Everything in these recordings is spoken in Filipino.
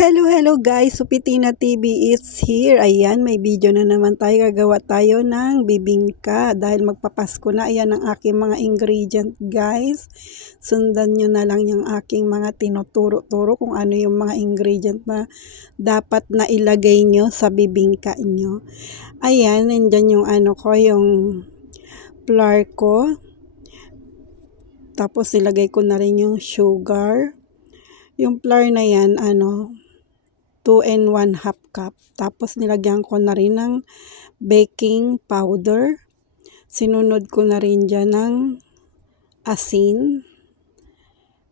Hello guys, Supitina TV is here. Ayan, may video na naman tayo. Gagawa tayo ng bibingka dahil magpapasko na. Ayan ang aking mga ingredient guys. Sundan nyo na lang yung aking mga tinuturo-turo kung ano yung mga ingredient na dapat na ilagay nyo sa bibingka nyo. Ayan, nandyan yung yung flour ko. Tapos ilagay ko na rin yung sugar. Yung flour na yan, 2 and 1/2 cup. Tapos nilagyan ko na rin ng baking powder. Sinunod ko na rin dyan ng asin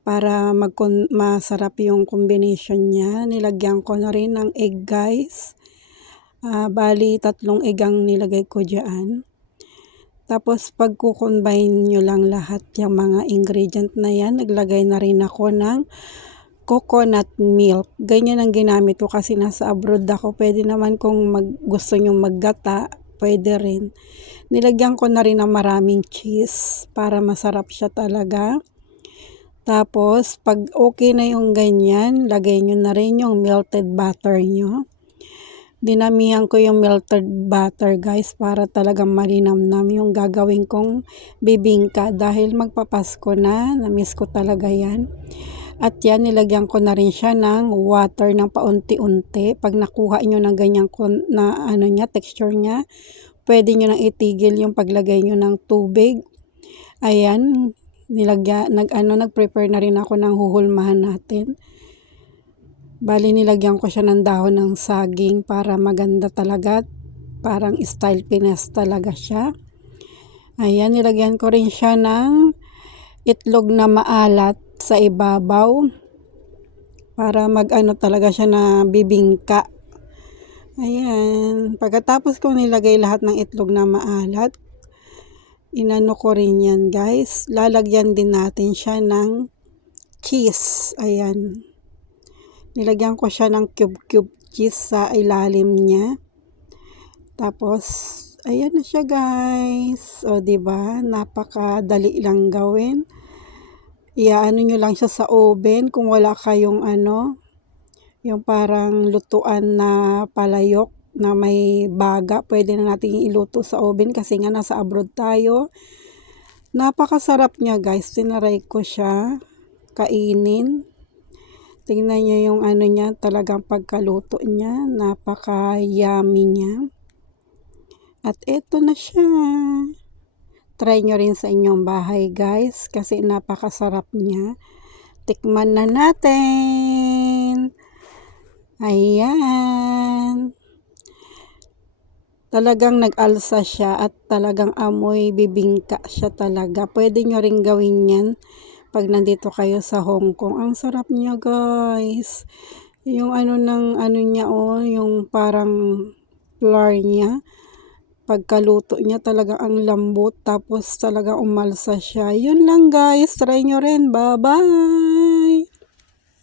para masarap yung combination niya. Nilagyan ko na rin ng egg guys. Bali 3 egg ang nilagay ko dyan. Tapos pagkukombine nyo lang lahat yung mga ingredient na yan, naglagay na rin ako ng coconut milk. Ganyan ang ginamit ko kasi nasa abroad ako. Pwede naman kung gusto nyo maggata, pwede rin. Nilagyan ko na rin ng maraming cheese para masarap siya talaga. Tapos, pag okay na yung ganyan, lagay nyo na rin yung melted butter nyo. Dinamihan ko yung melted butter guys para talagang malinamnam yung gagawin kong bibingka dahil magpapasko na. Namiss ko talaga yan. At yan, nilagyan ko na rin siya ng water ng paunti-unti. Pag nakuha nyo ng ganyan texture niya, pwede nyo nang itigil yung paglagay nyo ng tubig. Ayan, nag-prepare na rin ako ng huhulmahan natin. Bali, nilagyan ko siya ng dahon ng saging para maganda talaga. Parang style Pines talaga siya. Ayan, nilagyan ko rin siya ng itlog na maalat sa ibabaw para talaga siya na bibingka. Ayan, pagkatapos kong nilagay lahat ng itlog na maalat, inano ko rin yan guys. Lalagyan din natin siya ng cheese. Ayan, nilagyan ko siya ng cube cheese sa ilalim niya. Tapos ayan na siya guys. O diba, napakadali lang gawin. Iaano nyo lang siya sa oven kung wala kayong yung parang lutuan na palayok na may baga, pwede na natin iluto sa oven kasi nga nasa abroad tayo. Napakasarap niya guys, tinaray ko siya kainin. Tingnan nyo yung niya, talagang pagkaluto niya, napaka-yummy niya. At eto na siya. Try nyo rin sa inyong bahay guys kasi napakasarap niya. Tikman na natin. Ayan. Talagang nag-alsa siya at talagang amoy bibingka siya talaga. Pwede nyo rin gawin yan pag nandito kayo sa Hong Kong. Ang sarap niya guys. Yung niya yung parang flour niya. Pagkaluto niya talaga ang lambot, tapos talaga umalsa siya. Yun lang guys, try nyo rin. Bye bye!